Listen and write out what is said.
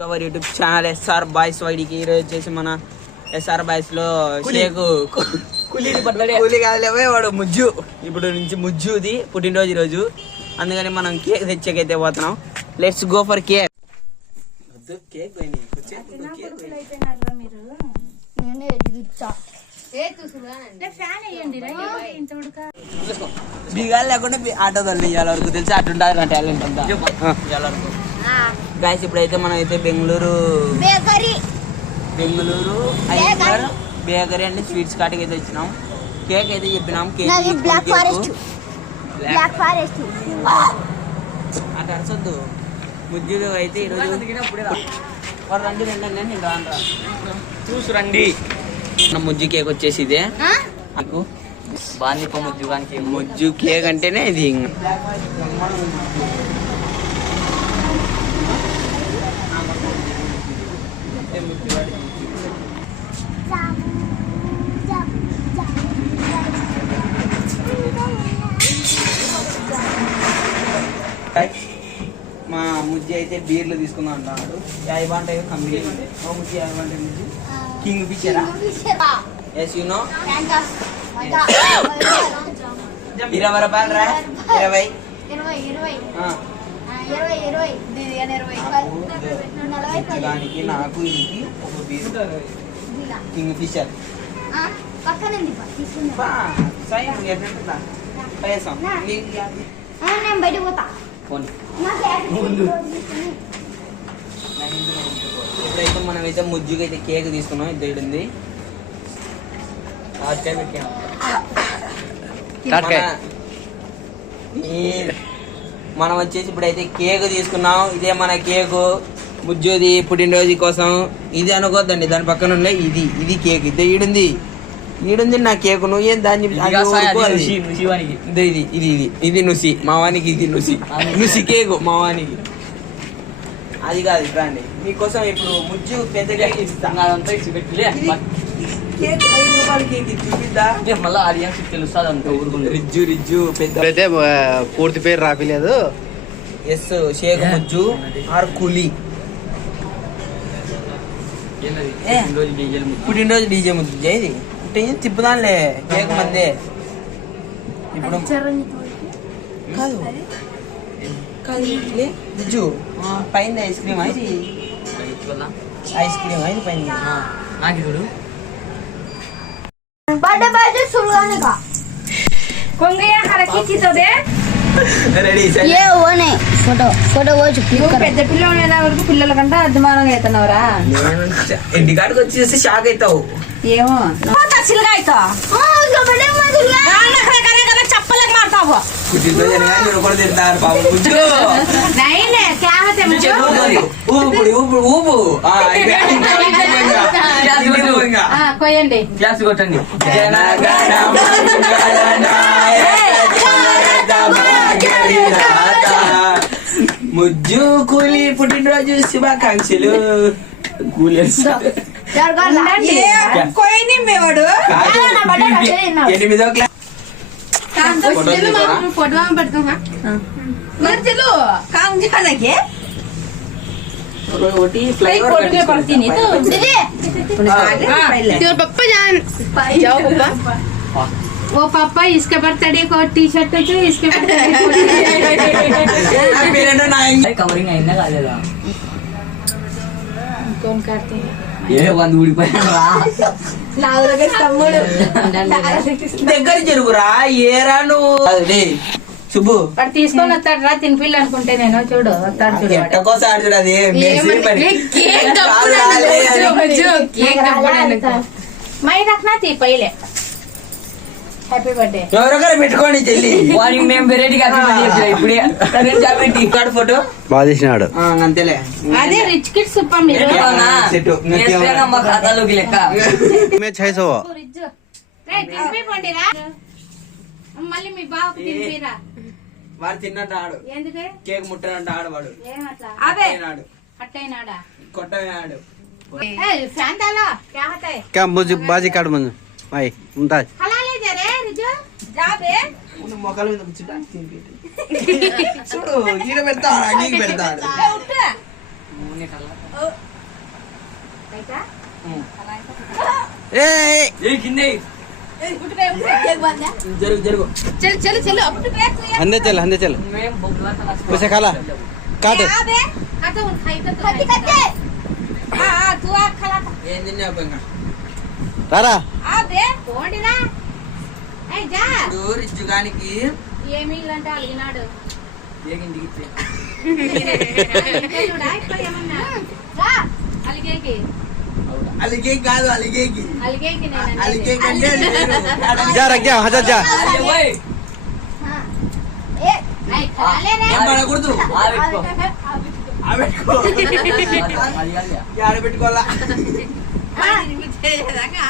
Hour YouTube channel SR boys వైడికి ఈరోజు వచ్చేసి మన ఎస్ఆర్ బాయ్స్ లో షేకు కూలీ కాదులేవే వాడు ముజ్జు ఇప్పుడు నుంచి ముజ్జుది పుట్టినరోజు ఈరోజు. అందుకని మనం కేక్ తెచ్చేకైతే పోతున్నాం. Let's go for cake. బిగాలు లేకుండా ఆటో తల్లి ఇవాళ వరకు తెలిసి అట్టుంటుంది నా టాలెంట్ అంతా ఇవాళ వరకు. గాయస్ ఇప్పుడైతే మనం అయితే బెంగళూరు బేకరీ అంటే స్వీట్స్ కాటికి అయితే వచ్చినాం. కేక్ అయితే చెప్పినాం. అటు అరసొద్దు. ముజ్జులు అయితే ఈరోజు రండి రండి రానరా చూసి రండి. ముజ్జు కేక్ వచ్చేసి ఇదే నాకు బాగా ముజ్జు కేక్ అంటేనే ఇది. మా ముజ్జి అయితే బీర్లు తీసుకుందాం అంటున్నాడు. 50 బాగుంటాయి కంపెనీ ముజ్జి 50 బాగుంటాయి. ముజ్జి కింగ్ ఫిషరా? Yes you know. 20 రూపాయలు రా. 20 దానికి నాకు ఇది ఒక బీర్ కింగ్ ఫిషర్ ఇప్పుడైతే మనమైతే ముజ్జుకి అయితే కేక్ తీసుకున్నాం. ఇది మనం వచ్చేసి ఇప్పుడైతే కేక్ తీసుకున్నాం. ఇదే మన కేకు ముజ్జుది పుట్టినరోజు కోసం. ఇది అనుకోద్దండి, దాని పక్కన ఉండే ఇది కేక్. ఇది ఈడుంది నా కేకు. నువ్వు ఏం దాన్ని ఇది నుసి మావానికి. ఇది నుసి కేకు మావానికి. అది కాదు రండి మీకోసం ఇప్పుడు ముజ్జు పెద్ద కేక్ ఇస్తాం. రిజ్జు పెద్ద అయితే పూర్తి పేరు రాపిలేదు. ఎస్ షేక్ ముజ్జు ఆర్ కూలీ. పుట్టినరోజు డీజే ముజ్జు ఇది తిప్పుదాంలే కేక్ మందే. ఇప్పుడు కాదు రిజ్జు పైన ఐస్ క్రీమ్ ఇది పైన నాకు చూడు. పెద్ద పిల్లలు వరకు పిల్లల కంటే అభిమానంగా అవుతున్నావురా. ఇంటికాడికి వచ్చి చూస్తే షాక్ అవుతావు. ఏమో చెప్పలేక మారుతావు. కొయ్యండి గ్లాస్ కొట్టండి. ముజ్జు కూలీ పుట్టినరోజు శుభాకాంక్షలు. ఎనిమిదో క్లాస్ वो पापा इसके बर्थडे को टी शर्ट जो इसके कवरिंग అయినా కాలేదా? कौन करते हैं దగ్గర జరుగురా ఏరా నువ్వు శుభు తీసుకొని వస్తాడు రా తినిపిల్లు అనుకుంటే నేను చూడు వస్తాడు చూడు ఎట్టకోసారి చూడు. అది మై రఖనా తీ పైలే హ్యాపీ బర్త్డే ఎవరొకరు పెట్టుకోండి చెల్లి. వారికి మేము వెరైటీగా ఇప్పుడే ఫోటో బాగా తీసినాడు అంతేలే. అదే రిచ్ కిడ్స్ సూపర్ మీరు ఖాతాలోకి లెక్క 600 తినిపిపోండి రా. మళ్ళీ మీ బాబుకి తినిపిరా. వాడు తిన్నట్టు ఆడు. ఎందుకు కేక్ ముట్టనంట ఆడవాడు. ఏమట్లా అట్టయినాడా కొట్టనాడు. ఫ్యాన్ डालो क्या होता है क्या मुझे बाजी काट मुझे भाई उनता खला ले जा रे रिजो जा बे మొక్కల మీద కూర్చుంటా చూడు ఈడ పెడతాడు నీకు పెడతాడు. జరుగు జరుగు चल चल चलो अब अंदर चल उसे खाला काट आता उन खाई तो खाती खाते हां तू आ खला ఏం తిన్నావు ఇంకా రారా आ बे పోండిరా ఏ जा ఇప్పుడు రిజ్జుగానికి ఏమీ ఇల్లంటే అలిగినాడు ఏగింటికి ఇచ్చే చూడా ఇప్పుడు ఏమన్నా రా అలిగేకి అలిగే కాదు అలిగేకి అలిగేకి నేను అలిగే కంటే जा रख जा हजार जा ఏ ఐ ఖాలే రే ఏం పడకూడదు ఆబెట్టుకో ఆడ పెట్టుకోవాలా ఆ ఇది చేయలేదాకా